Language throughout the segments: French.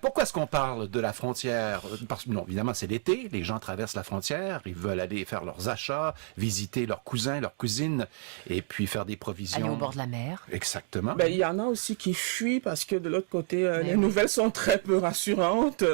Pourquoi est-ce qu'on parle de la frontière? Parce que, non, évidemment, c'est l'été, les gens traversent la frontière, ils veulent aller faire leurs achats, visiter leurs cousins, leurs cousines, et puis faire des provisions. Aller au bord de la mer. Exactement. Ben, il y en a aussi qui fuient parce que de l'autre côté, les nouvelles sont très peu rassurantes.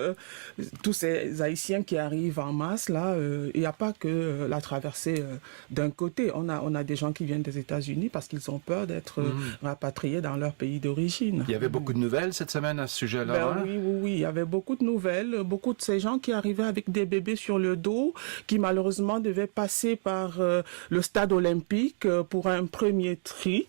Tous ces Haïtiens qui arrivent en masse, là, il n'y a pas que la traversée d'un côté. On a des gens qui viennent des États-Unis parce qu'ils ont peur d'être rapatriés dans leur pays d'origine. Il y avait beaucoup de nouvelles cette semaine à ce sujet-là. Ben, oui, il y avait beaucoup de nouvelles, beaucoup de ces gens qui arrivaient avec des bébés sur le dos, qui malheureusement devaient passer par le stade olympique pour un premier tri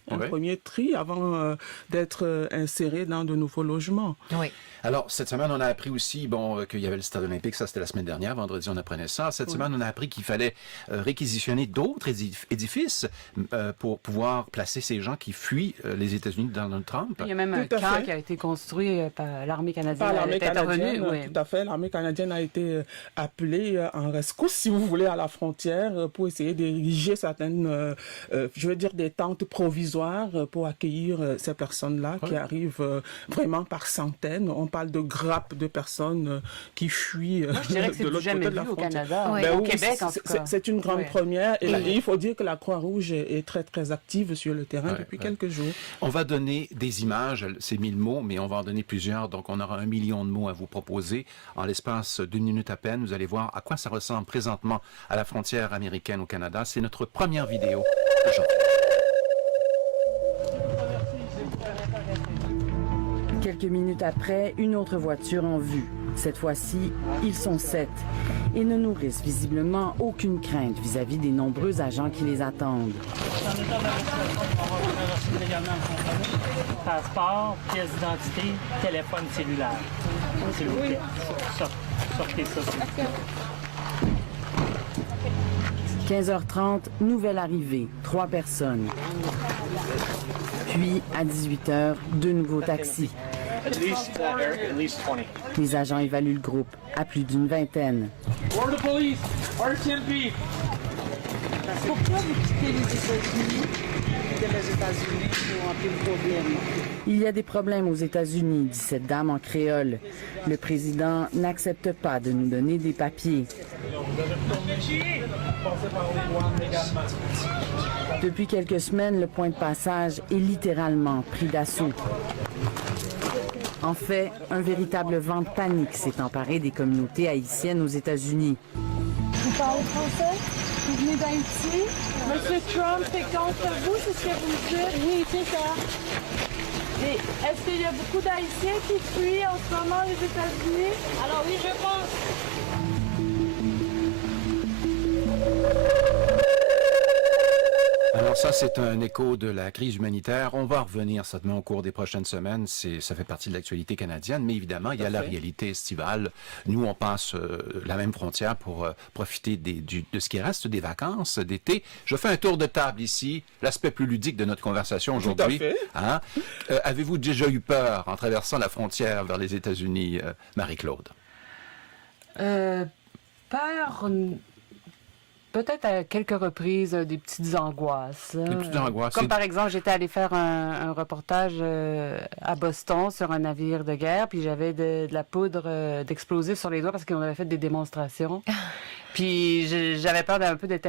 avant d'être insérés dans de nouveaux logements. Oui. Alors, cette semaine, on a appris aussi, qu'il y avait le stade olympique, ça c'était la semaine dernière, vendredi on apprenait ça. Cette semaine, on a appris qu'il fallait réquisitionner d'autres édifices pour pouvoir placer ces gens qui fuient les États-Unis de Donald Trump. Il y a même un camp qui a été construit par l'armée canadienne. Par l'armée canadienne, tout à fait. L'armée canadienne a été appelée en rescousse, si vous voulez, à la frontière pour essayer d'ériger certaines, des tentes provisoires pour accueillir ces personnes-là qui arrivent vraiment par centaines. On parle de grappes de personnes qui fuient je dirais que c'est de l'autre côté de la au frontière. Canada, Au Québec en tout cas. C'est une grande première et il faut dire que la Croix-Rouge est très très active sur le terrain depuis quelques jours. On va donner des images, c'est 1000 mots, mais on va en donner plusieurs, donc on aura 1 million de mots à vous proposer. En l'espace d'1 minute à peine, vous allez voir à quoi ça ressemble présentement à la frontière américaine au Canada. C'est notre première vidéo aujourd'hui. Quelques minutes après, une autre voiture en vue. Cette fois-ci, ils sont 7 et ne nourrissent visiblement aucune crainte vis-à-vis des nombreux agents qui les attendent. Passeport, pièce d'identité, téléphone cellulaire. S'il vous plaît. Sortez ça. 15h30, nouvelle arrivée, 3 personnes. Puis, à 18h, 2 nouveaux taxis. At least 20. Les agents évaluent le groupe à plus d'une vingtaine. Border police, RTMP. Pourquoi vous quittez les États-Unis pour un peu de problème? Il y a des problèmes aux États-Unis, dit cette dame en créole. Le président n'accepte pas de nous donner des papiers. Depuis quelques semaines, le point de passage est littéralement pris d'assaut. En fait, un véritable vent de panique s'est emparé des communautés haïtiennes aux États-Unis. Vous parlez français? Vous venez d'Haïti? Monsieur Trump est contre vous, c'est ce que vous me dites? Oui, c'est ça. Et est-ce qu'il y a beaucoup d'Haïtiens qui fuient en ce moment les États-Unis? Alors oui, je pense. Alors ça, c'est un écho de la crise humanitaire. On va revenir certainement au cours des prochaines semaines. Ça fait partie de l'actualité canadienne, mais évidemment, il y a la réalité estivale. Nous, on passe la même frontière pour profiter de ce qui reste des vacances d'été. Je fais un tour de table ici, l'aspect plus ludique de notre conversation aujourd'hui. Tout à fait. Avez-vous déjà eu peur en traversant la frontière vers les États-Unis, Marie-Claude? Peur... Peut-être à quelques reprises des petites angoisses. Des petites angoisses. Comme par exemple, j'étais allée faire un reportage à Boston sur un navire de guerre, puis j'avais de la poudre d'explosifs sur les doigts parce qu'on avait fait des démonstrations. Puis j'avais peur d'un peu d'être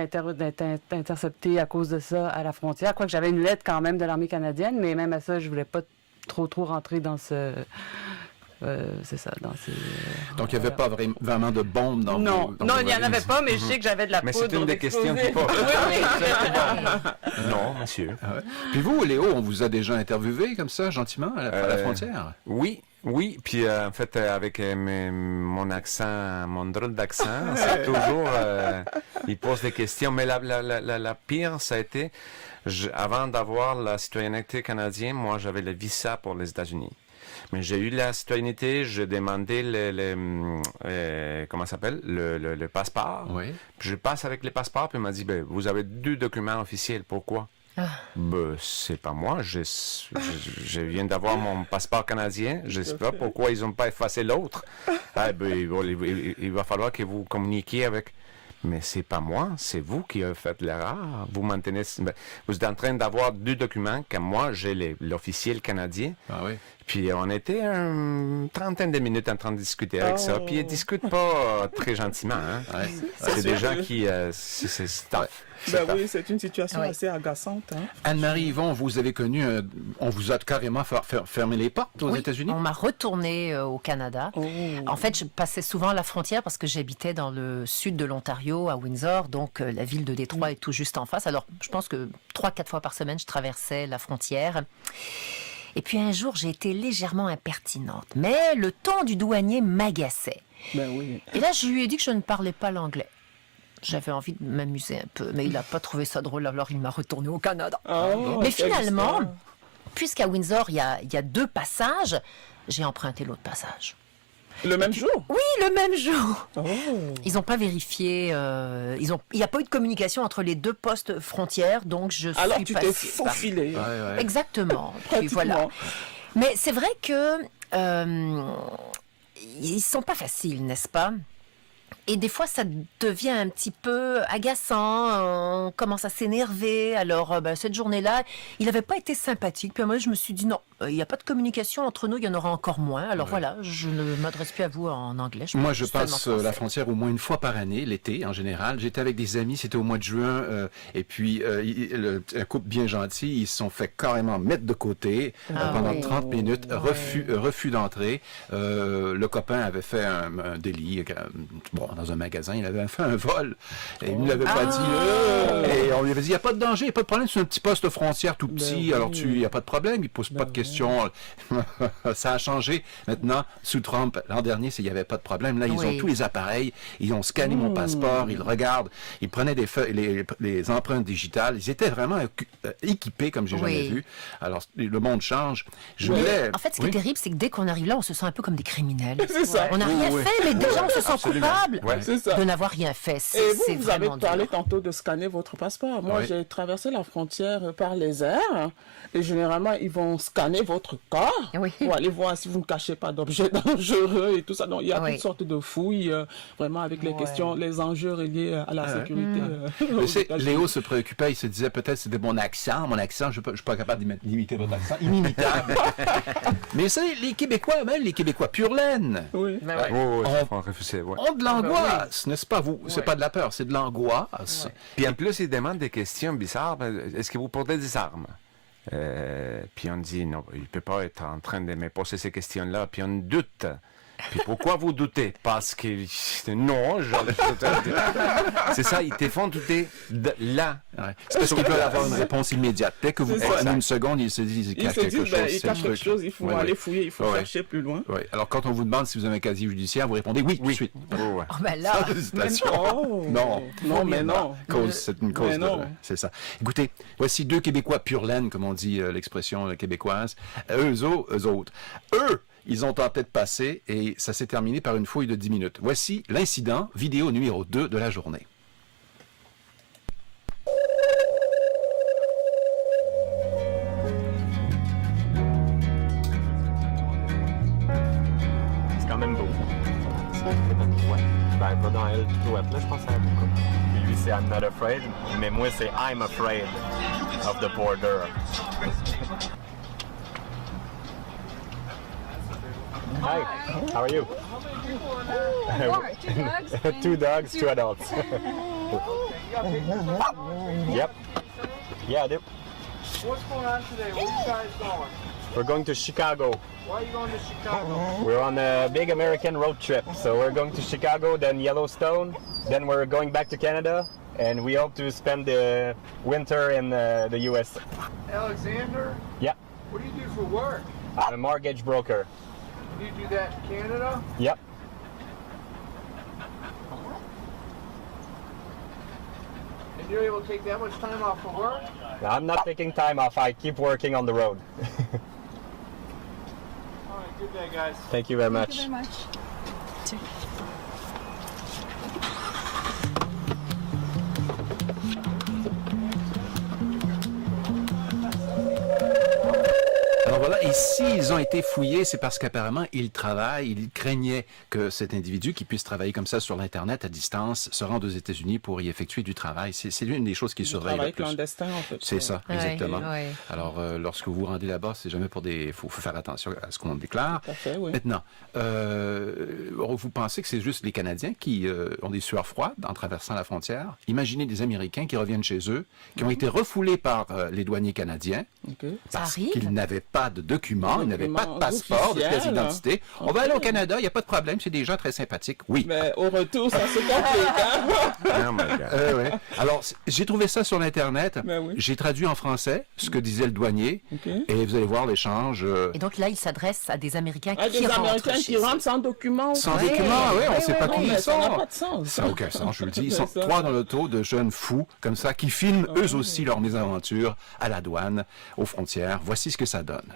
interceptée à cause de ça à la frontière. Quoique j'avais une lettre quand même de l'armée canadienne, mais même à ça, je voulais pas trop rentrer dans ce... c'est ça, dans ces... Donc, il n'y avait pas vraiment de bombes dans Non, vos il n'y en avait pas, mais je sais que j'avais de la poudre. Mais c'est une des questions qui pose. Non, monsieur. Ah ouais. Puis vous, Léo, on vous a déjà interviewé comme ça, gentiment, à la frontière? Oui. Puis en fait, avec mon accent, mon drôle d'accent, c'est toujours... il pose des questions. Mais la pire, ça a été... avant d'avoir la citoyenneté canadienne, moi, j'avais le visa pour les États-Unis. Mais j'ai eu la citoyenneté, j'ai demandé comment ça s'appelle, le passeport. Oui. Puis je passe avec les passeports, puis il m'a dit, vous avez 2 documents officiels, pourquoi? C'est pas moi, je viens d'avoir mon passeport canadien, je sais pas pourquoi ils ont pas effacé l'autre. Il va falloir que vous communiquiez avec... Mais c'est pas moi, c'est vous qui avez fait l'erreur. Vous maintenez, vous êtes en train d'avoir 2 documents, comme moi, j'ai l'officiel canadien. Ah oui. Puis on était une trentaine de minutes en train de discuter avec ça. Puis ils discutent pas très gentiment. Hein? Ouais. C'est des gens qui... c'est tough. Ben oui, c'est une situation assez agaçante. Hein. Anne-Marie Yvon, vous avez connu, on vous a carrément fermé les portes aux États-Unis? On m'a retournée au Canada. Oh. En fait, je passais souvent la frontière parce que j'habitais dans le sud de l'Ontario, à Windsor, donc la ville de Détroit est tout juste en face. Alors, je pense que 3-4 fois par semaine, je traversais la frontière. Et puis un jour, j'ai été légèrement impertinente. Mais le ton du douanier m'agaçait. Ben oui. Et là, je lui ai dit que je ne parlais pas l'anglais. J'avais envie de m'amuser un peu, mais il n'a pas trouvé ça drôle, alors il m'a retourné au Canada. Mais finalement, puisqu'à Windsor, il y a 2 passages, j'ai emprunté l'autre passage. Le même jour? Oui, le même jour. Oh. Ils n'ont pas vérifié, il n'y a pas eu de communication entre les 2 postes frontières, donc je alors suis tu passée. t'es faufilée. Ouais. Exactement. Puis voilà. Mais c'est vrai que ils sont pas faciles, n'est-ce pas? Et des fois, ça devient un petit peu agaçant, on commence à s'énerver. Alors, cette journée-là, il n'avait pas été sympathique. Puis moi, je me suis dit, non, il n'y a pas de communication entre nous, il y en aura encore moins. Alors voilà, je ne m'adresse plus à vous en anglais. Moi, je passe la frontière au moins une fois par année, l'été en général. J'étais avec des amis, c'était au mois de juin, et puis un couple bien gentil, ils se sont fait carrément mettre de côté pendant 30 minutes, refus d'entrée. Le copain avait fait un délit, dans un magasin, il avait fait un vol, et il ne l'avait pas dit. Et on lui avait dit, il n'y a pas de danger, il n'y a pas de problème, c'est un petit poste frontière tout petit, alors il n'y a pas de problème, il ne pose pas de questions. Ça a changé maintenant, sous Trump, l'an dernier, il n'y avait pas de problème. Là, ils ont tous les appareils, ils ont scanné mon passeport, ils regardent, ils prenaient des feuilles, les empreintes digitales, ils étaient vraiment équipés comme j'ai jamais vu. Alors, le monde change. En fait, ce qui est terrible, c'est que dès qu'on arrive là, on se sent un peu comme des criminels. On n'a rien fait, mais déjà, on se sent coupable de n'avoir rien fait. Et vous avez parlé tantôt de scanner votre passeport. Moi, j'ai traversé la frontière par les airs. Et généralement, ils vont scanner votre corps pour aller voir si vous ne cachez pas d'objets dangereux et tout ça. Donc, il y a toutes sortes de fouilles, vraiment avec les questions, les enjeux reliés à la sécurité. Léo se préoccupait, il se disait peut-être c'était mon accent, je ne suis pas capable d'imiter votre accent, inimitable. Mais ça, les Québécois, même les Québécois pure laine, ont de l'angoisse, n'est-ce pas? C'est pas de la peur, c'est de l'angoisse. Puis en plus, ils demandent des questions bizarres. Est-ce que vous portez des armes? Puis on dit, non, il ne peut pas être en train de me poser ces questions-là. Puis on doute. Puis pourquoi vous doutez? Parce que non, c'est ça, ils te font douter là. C'est parce qu'ils veulent avoir une réponse immédiate. Dès que vous prenez une seconde, ils se disent qu'il y a quelque chose. Il cache quelque chose, il faut aller fouiller, il faut chercher plus loin. Alors quand on vous demande si vous avez un casier judiciaire, vous répondez oui tout de suite. Là, non. C'est une cause. C'est ça. Écoutez, voici 2 Québécois pure laine, comme on dit l'expression québécoise. Eux autres. Ils ont tenté de passer et ça s'est terminé par une fouille de 10 minutes. Voici l'incident, vidéo numéro 2 de la journée. C'est quand même beau. Ben, va dans elle toute ouette, là, je pense à beaucoup. Puis lui, c'est I'm not afraid, mais moi, c'est I'm afraid of the border. Hi, how are you? Two dogs, 2 adults. Yep. Yeah, I do. What's going on today? Where are you guys going? We're going to Chicago. Why are you going to Chicago? We're on a big American road trip. So we're going to Chicago, then Yellowstone, then we're going back to Canada, and we hope to spend the winter in the US. Alexander? Yeah. What do you do for work? I'm a mortgage broker. You do that in Canada? Yep. And you're able to take that much time off from work? I'm not taking time off. I keep working on the road. All right, good day, guys. Thank you very much. Thank you very much. Alors voilà, Et s'ils ont été fouillés, c'est parce qu'apparemment, ils travaillent, ils craignaient que cet individu qui puisse travailler comme ça sur l'Internet à distance se rende aux États-Unis pour y effectuer du travail. C'est l'une des choses qu'ils surveillent le plus. Clandestin, en fait. C'est ça, exactement. Alors, lorsque vous vous rendez là-bas, c'est jamais pour des... faut faire attention à ce qu'on déclare. Tout à fait, oui. Maintenant, vous pensez que c'est juste les Canadiens qui ont des sueurs froides en traversant la frontière? Imaginez des Américains qui reviennent chez eux, qui ont été refoulés par les douaniers canadiens parce qu'ils n'avaient pas de documents, ils n'avaient pas de passeport, de pièce d'identité. On va aller au Canada, il n'y a pas de problème, c'est des gens très sympathiques. Oui. Mais au retour, ça se complique. Oh my God. Ouais. Alors, j'ai trouvé ça sur l'Internet. Oui. J'ai traduit en français ce que disait le douanier. Et vous allez voir l'échange. Et donc là, il s'adresse à des Américains qui rentrent. Américains qui rentrent sans documents. Sans documents, oui, on ne sait pas qui ils sont. Ça n'a pas de sens. Ça n'a aucun sens, je le dis. Ils sont 3 dans l'auto de jeunes fous, comme ça, qui filment eux aussi leur mésaventure à la douane, aux frontières. Voici ce que ça donne.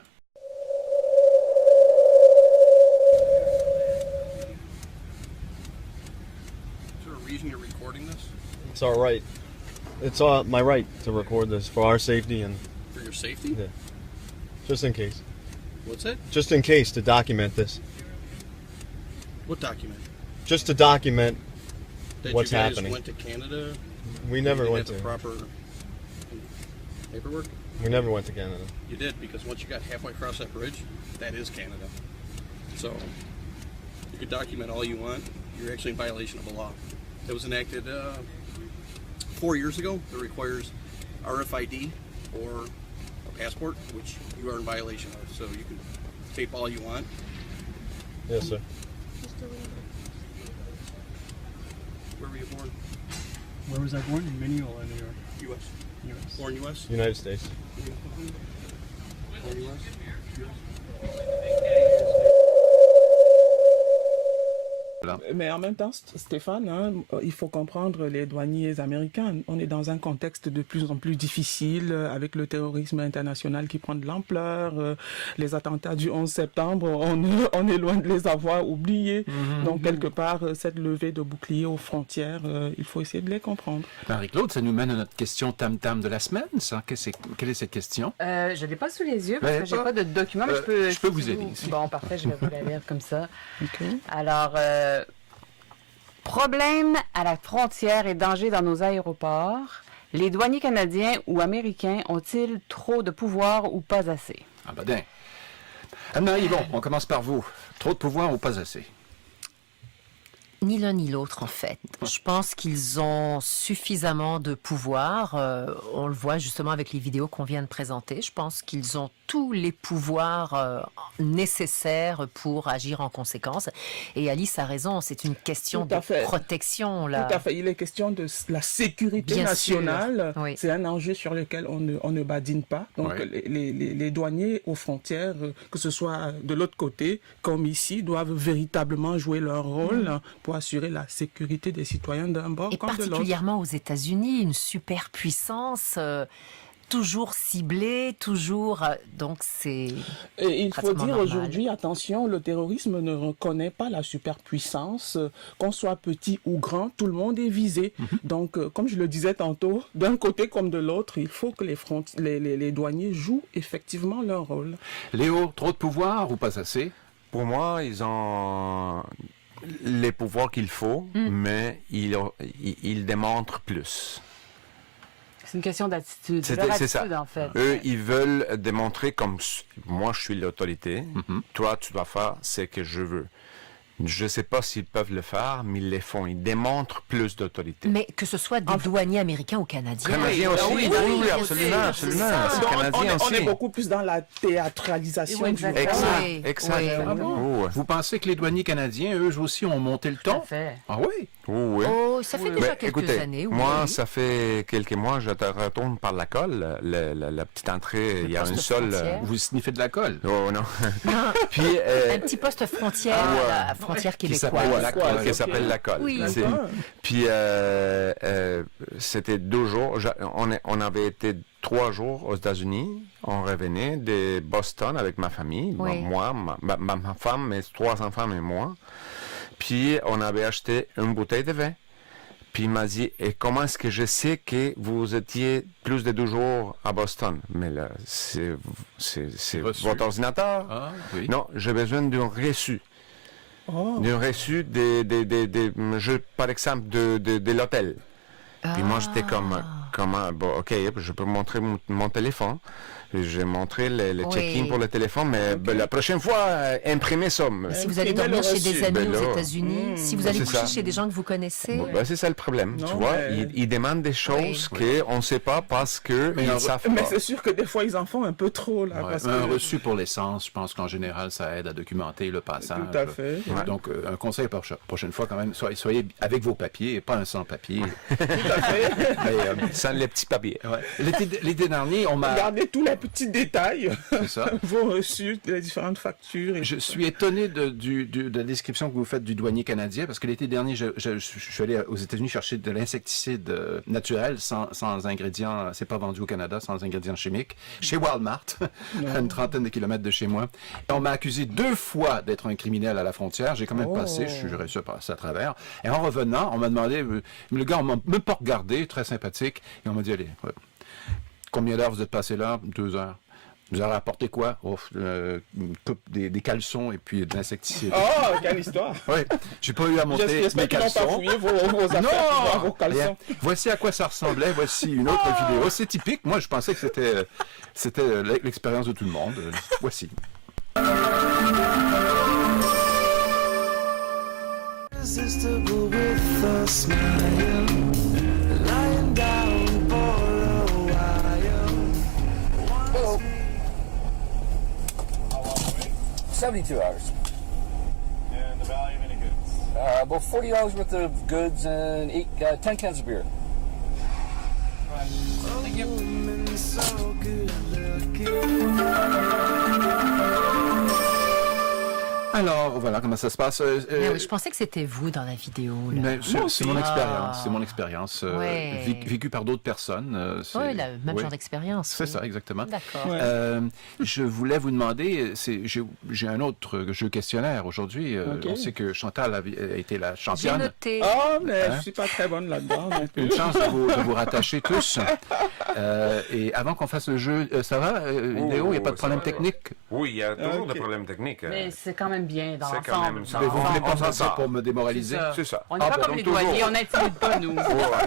Reason you're recording this? It's our right. It's my right to record this for our safety and For your safety? yeah, just in case. What's it? Just in case to document this. What document? Just to document That what's you guys happening. went to Canada? We never You went didn't to. have the proper paperwork? We never went to Canada. You did, because once you got halfway across that bridge, that is Canada. So, you could document all you want. You're actually in violation of a law. It was enacted 4 years ago that requires RFID or a passport, which you are in violation of. So you can tape all you want. Yes, sir. Where were you born? Where was I born? In Mineola, New York. U.S. U.S. Born U.S.? United States. Born U.S.? Mais en même temps, Stéphane, il faut comprendre les douaniers américains. On est dans un contexte de plus en plus difficile avec le terrorisme international qui prend de l'ampleur, les attentats du 11 septembre, on est loin de les avoir oubliés. Donc, quelque part, cette levée de boucliers aux frontières, il faut essayer de les comprendre. Marie-Claude, ça nous mène à notre question tam-tam de la semaine, ça. Quelle est cette question? Je ne l'ai pas sous les yeux parce que j'ai pas de document, mais je peux vous aider ici. Bon, parfait, je vais vous la lire comme ça. Okay. Alors, problème à la frontière et danger dans nos aéroports. Les douaniers canadiens ou américains ont-ils trop de pouvoir ou pas assez? Ah ben dingue. Anne-Marie, bon, on commence par vous. Trop de pouvoir ou pas assez? Ni l'un ni l'autre, en fait. Je pense qu'ils ont suffisamment de pouvoir. On le voit justement avec les vidéos qu'on vient de présenter. Je pense qu'ils ont tous les pouvoirs nécessaires pour agir en conséquence. Et Alice a raison, c'est une question de protection. Là. Tout à fait. Il est question de la sécurité Bien nationale. Oui. C'est un enjeu sur lequel on ne badine pas. Donc, les douaniers aux frontières, que ce soit de l'autre côté comme ici, doivent véritablement jouer leur rôle pour assurer la sécurité des citoyens d'un bord et comme de l'autre. particulièrement aux États-Unis, une superpuissance toujours ciblée, toujours... donc c'est... Et il faut dire normal. aujourd'hui, attention, le terrorisme ne reconnaît pas la superpuissance. Qu'on soit petit ou grand, tout le monde est visé. Donc, comme je le disais tantôt, d'un côté comme de l'autre, il faut que les douaniers jouent effectivement leur rôle. Léo, trop de pouvoir ou pas assez? Pour moi, ils ont les pouvoirs qu'il faut, mais ils démontrent plus. C'est une question d'attitude. C'est ça. En fait. Eux, ils veulent démontrer comme moi, je suis l'autorité. Toi, tu dois faire ce que je veux. Je ne sais pas s'ils peuvent le faire, mais ils le font. Ils démontrent plus d'autorité. Mais que ce soit des douaniers américains ou canadiens. Canadiens aussi, oui, absolument. On est beaucoup plus dans la théâtralisation du Exact. Vous pensez que les douaniers canadiens, eux aussi, ont monté le ton? Ah oui? Oui. Oh, ça fait déjà quelques années. Moi, ça fait quelques mois, je te retourne par la colle. La petite entrée, il y a une seule... Vous sniffez de la colle? Oh non. Puis, un petit poste frontière, frontière québécoise. Qui s'appelle la colle. Oui. Puis, c'était 2 jours. On avait été 3 jours aux États-Unis. On revenait de Boston avec ma famille. Oui. Moi, ma femme, mes 3 enfants et moi. Puis, on avait acheté une bouteille de vin. Puis il m'a dit, et comment est-ce que je sais que vous étiez plus de 2 jours à Boston? Mais là, c'est votre ordinateur? Ah, oui. Non, j'ai besoin d'un reçu. D'un reçu par exemple, de l'hôtel. Puis moi, j'étais comme, comment, bon, ok, je peux montrer mon téléphone. J'ai montré le check-in pour le téléphone, mais la prochaine fois, imprimez ça. Si vous allez dormir chez des amis aux États-Unis, si vous allez coucher chez des gens que vous connaissez. C'est ça le problème. Tu vois, ils demandent des choses qu'on ne sait pas parce qu'ils ne savent pas. Mais c'est sûr que des fois, ils en font un peu trop. Là, parce que... Un reçu pour l'essence, je pense qu'en général, ça aide à documenter le passage. Tout à fait. Donc, un conseil pour la prochaine fois, quand même, soyez avec vos papiers et pas un sans-papier. Tout à fait. Sans les petits papiers. L'été dernier, on m'a... Regardez tous les petits détails. C'est ça. Vos reçus, les différentes factures. Je suis étonné de la description que vous faites du douanier canadien, parce que l'été dernier, je suis allé aux États-Unis chercher de l'insecticide naturel sans ingrédients, c'est pas vendu au Canada, sans ingrédients chimiques, chez Walmart, à une trentaine de kilomètres de chez moi. Et on m'a accusé 2 fois d'être un criminel à la frontière. J'ai quand même passé, j'ai réussi à passer à travers. Et en revenant, on m'a demandé, le gars, on m'a même pas regardé, très sympathique, et on m'a dit, allez, combien d'heures vous êtes passé là? 2 heures. Vous avez apporté quoi? Des caleçons et puis de l'insecticide. Oh, quelle histoire! Oui, j'ai pas eu à monter mes caleçons. Pas fouillé vos affaires, non! Vos caleçons. Voici à quoi ça ressemblait. Voici une autre vidéo. C'est typique. Moi, je pensais que c'était l'expérience de tout le monde. Voici. Oh. 72 hours. And the value of any goods? About $40 worth of goods and 10 cans of beer. Alors, voilà comment ça se passe. Oui, je pensais que c'était vous dans la vidéo. C'est mon expérience. C'est mon expérience vécue par d'autres personnes. Oui, le même genre d'expérience. C'est ça, exactement. D'accord. Je voulais vous demander, j'ai un autre jeu questionnaire aujourd'hui. On sait que Chantal a été la championne. J'ai noté. Oh, mais je suis pas très bonne là-dedans. Une chance de vous rattacher tous. Et avant qu'on fasse le jeu, ça va, Léo, il n'y a pas de problème technique? Oui, il y a toujours des problèmes techniques. Mais c'est quand même bien dans l'ensemble. Mais vous voulez pas ça pour me démoraliser? C'est ça. On n'est pas comme les douaniers, on n'intimide pas, nous.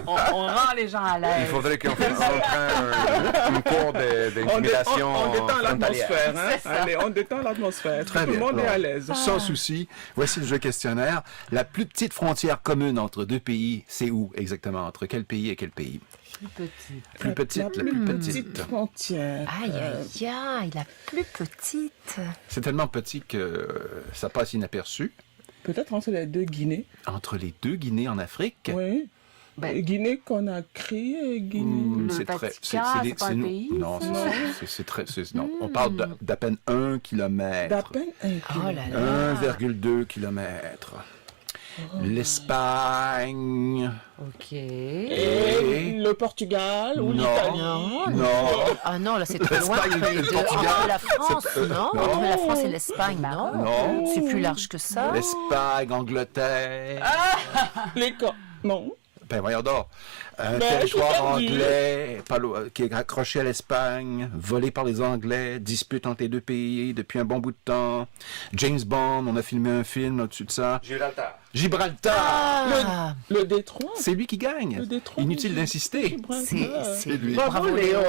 On rend les gens à l'aise. Il faudrait qu'on prenne un cours d'intimidation. On détend l'atmosphère. Allez, on détend l'atmosphère. Très bien. Tout le monde est à l'aise. Sans souci. Voici le jeu questionnaire. La plus petite frontière commune entre 2 pays, c'est où exactement? Entre quel pays et quel pays? La plus petite frontière. Aïe, aïe, aïe, la plus petite. C'est tellement petit que ça passe inaperçu. Peut-être entre les 2 Guinées. Entre les 2 Guinées en Afrique? Oui. Guinée qu'on a créée, Guinée. C'est pas un pays? Non, c'est très... Non, on parle d'à peine 1 kilomètre. D'à peine 1 kilomètre. 1,2 kilomètre. L'Espagne. Ok. Et le Portugal ou l'Italie? Non. Ah non, là c'est trop loin. Entre la France, non. Entre la France et l'Espagne, non. Non. C'est plus large que ça. L'Espagne, Angleterre. Les camps. Non. Ben voyons donc. Un territoire anglais qui est accroché à l'Espagne, volé par les Anglais, dispute entre les 2 pays depuis un bon bout de temps. James Bond, on a filmé un film au-dessus de ça. Gibraltar. Le détroit. C'est lui qui gagne. Le détroit. Inutile d'insister. C'est lui. Bravo Léo.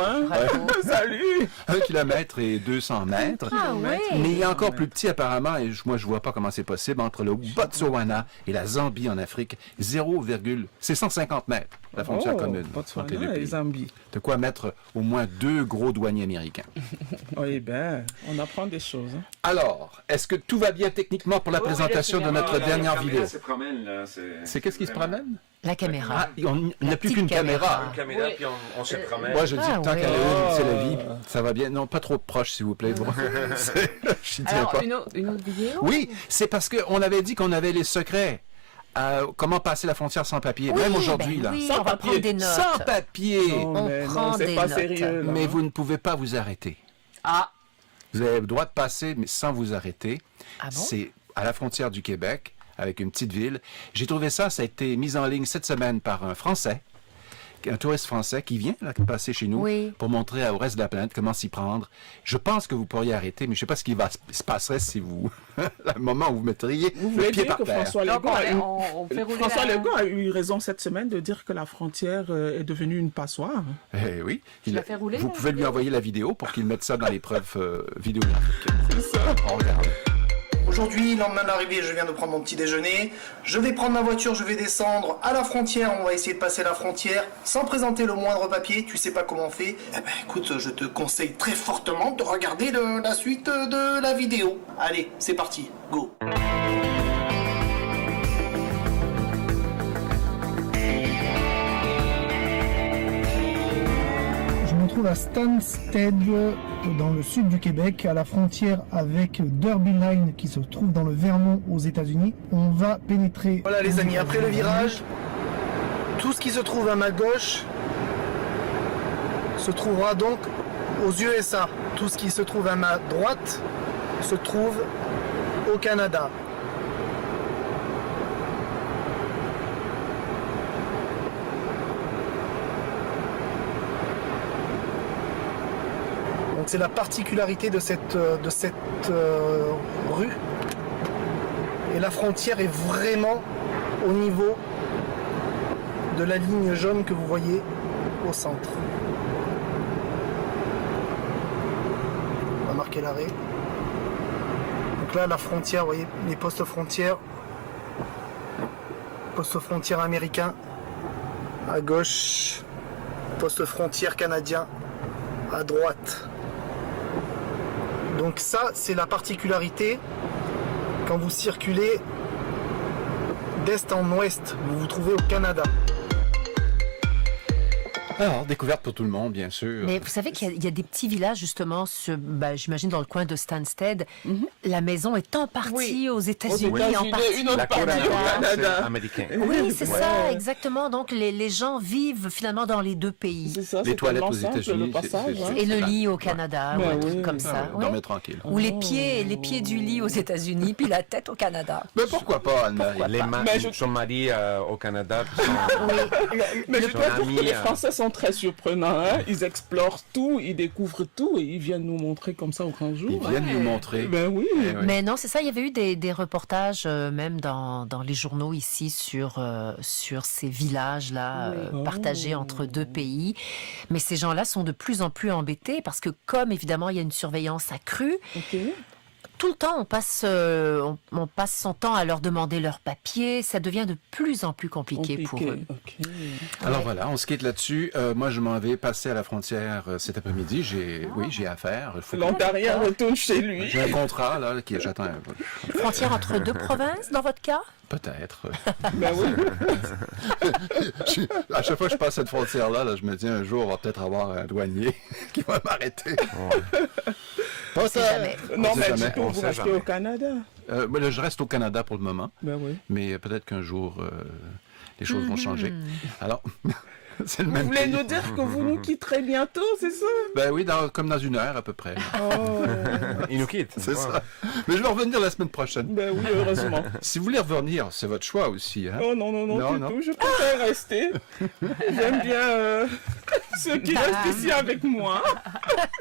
Salut. 1 kilomètre et 200 mètres. Ah ouais. Mais il y a encore plus petit apparemment, et moi je vois pas comment c'est possible, entre le Botswana et la Zambie en Afrique. C'est 150 mètres, la frontière commune entre les 2 pays. Zambie. De quoi mettre au moins 2 gros douaniers américains. Oui, ben, on apprend des choses. Alors, est-ce que tout va bien techniquement pour la présentation de notre dernière vidéo? C'est qu'est-ce qui se promène? La caméra. On n'a plus qu'une caméra. Une caméra, puis on se promène. Moi, je dis tant qu'elle a une, c'est la vie. Ça va bien. Non, pas trop proche, s'il vous plaît. Je Alors, pas. une autre vidéo? Oui, c'est parce qu'on avait dit qu'on avait les secrets. Comment passer la frontière sans papier, même aujourd'hui, là. Oui, Sans papier. des notes. Sans papier. Non, c'est pas sérieux. Mais vous ne pouvez pas vous arrêter. Ah. Vous avez le droit de passer, mais sans vous arrêter. Ah bon? C'est à la frontière du Québec, avec une petite ville. J'ai trouvé ça a été mis en ligne cette semaine par un Français, un touriste français qui vient là, passer chez nous pour montrer au reste de la planète comment s'y prendre. Je pense que vous pourriez arrêter, mais je ne sais pas ce qui se passerait si vous, à un moment où vous mettriez le pied par terre. François Legault a eu raison cette semaine de dire que la frontière est devenue une passoire. Eh oui. Vous pouvez lui envoyer la vidéo pour qu'il mette ça dans l'épreuve vidéographique. C'est ça. On regarde. Aujourd'hui, lendemain de l'arrivée, je viens de prendre mon petit déjeuner. Je vais prendre ma voiture, je vais descendre à la frontière. On va essayer de passer la frontière sans présenter le moindre papier. Tu sais pas comment on fait? Eh ben écoute, je te conseille très fortement de regarder la suite de la vidéo. Allez, c'est parti, go! Je me trouve à Stansted, dans le sud du Québec, à la frontière avec Derby Line qui se trouve dans le Vermont aux États-Unis. On va pénétrer. Voilà les amis, après le virage, tout ce qui se trouve à ma gauche se trouvera donc aux USA. Tout ce qui se trouve à ma droite se trouve au Canada. Donc c'est la particularité de cette rue. Et la frontière est vraiment au niveau de la ligne jaune que vous voyez au centre. On va marquer l'arrêt. Donc là, la frontière, vous voyez, les postes frontières. Poste frontière américain à gauche. Poste frontière canadien à droite. Donc ça, c'est la particularité quand vous circulez d'est en ouest. Vous vous trouvez au Canada. Alors, découverte pour tout le monde, bien sûr. Mais vous savez qu'il y a des petits villages, justement, j'imagine dans le coin de Stansted. La maison est en partie aux États-Unis, en partie une autre partie au Canada. Américain. Oui, c'est ça, exactement. Donc, les gens vivent finalement dans les deux pays. C'est ça, les toilettes aux États-Unis. Et le lit au Canada, ou un truc comme ça. Dormir tranquille. Ou les pieds du lit aux États-Unis, puis la tête au Canada. Mais pourquoi pas, Anne-Marie? Son mari au Canada. Mais je peux dire que les Français sont très surprenants. Hein? Ils explorent tout, ils découvrent tout et ils viennent nous montrer comme ça au grand jour. Ils viennent nous montrer. Ben oui. Mais non, c'est ça. Il y avait eu des reportages même dans les journaux ici sur ces villages-là partagés entre deux pays. Mais ces gens-là sont de plus en plus embêtés parce que comme évidemment il y a une surveillance accrue, tout le temps, on passe son temps à leur demander leurs papiers. Ça devient de plus en plus compliqué pour eux. Alors voilà, on se quitte là-dessus. Moi, je m'en vais passer à la frontière cet après-midi. J'ai affaire. L'Ontarien retourne chez lui. J'ai un contrat là qui j'attends. Frontière entre deux provinces, dans votre cas? Peut-être. Ben oui. À chaque fois que je passe cette frontière-là, je me dis un jour, on va peut-être avoir un douanier qui va m'arrêter. Pas jamais. Non, mais du coup, vous restez au Canada. Je reste au Canada pour le moment. Ben oui. Mais peut-être qu'un jour, les choses vont changer. Alors, c'est le vous même voulez pays. nous dire que vous nous quitterez bientôt, c'est ça? Ben oui, comme dans une heure à peu près. Il nous quitte. C'est ça. Mais je vais revenir la semaine prochaine. Ben oui, heureusement. Si vous voulez revenir, c'est votre choix aussi. Hein? Oh non, tout. Je préfère rester. J'aime bien ceux qui restent ici avec moi.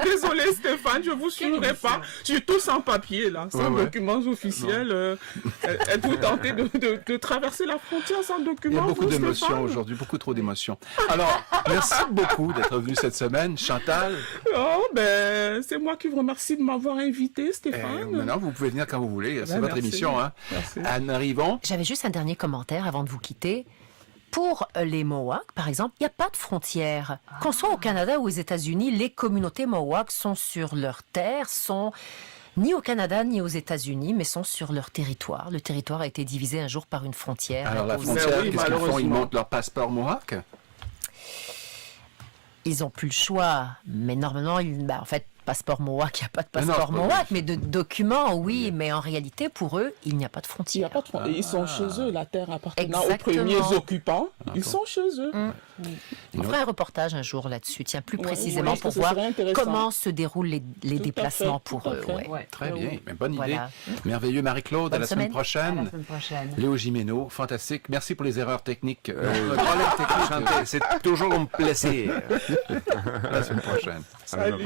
Désolé Stéphane, je vous suivrai pas. Je suis tout sans papier là, sans documents officiels. Êtes-vous tenté de traverser la frontière sans documents? Il y a beaucoup d'émotions aujourd'hui, beaucoup trop d'émotions. Alors, merci beaucoup d'être venu cette semaine. Chantal? Oh, ben, c'est moi qui vous remercie de m'avoir invité, Stéphane. Maintenant, vous pouvez venir quand vous voulez. C'est votre émission. Hein? Merci. Anne Rivon? J'avais juste un dernier commentaire avant de vous quitter. Pour les Mohawks, par exemple, il n'y a pas de frontière. Qu'on soit au Canada ou aux États-Unis, les communautés Mohawks sont sur leur terre, sont ni au Canada ni aux États-Unis, mais sont sur leur territoire. Le territoire a été divisé un jour par une frontière. Alors la frontière, qu'est-ce qu'ils font? Ils montent leur passeport Mohawk? Ils n'ont plus le choix, mais normalement, en fait, passeport Mohawk, il n'y a pas de passeport Mohawk, mais de documents, oui, mais en réalité, pour eux, il n'y a pas de frontière. Il n'y a pas de frontière. Ils sont chez eux, la terre appartenant aux premiers occupants. Ils sont chez eux. On fera un reportage un jour là-dessus, tiens, plus précisément pour voir comment se déroulent les déplacements pour eux. Très bien, bonne idée. Merveilleux, Marie-Claude, à la semaine prochaine. Léo Gimeno, fantastique. Merci pour les erreurs techniques. C'est toujours un plaisir. À la semaine prochaine. Salut.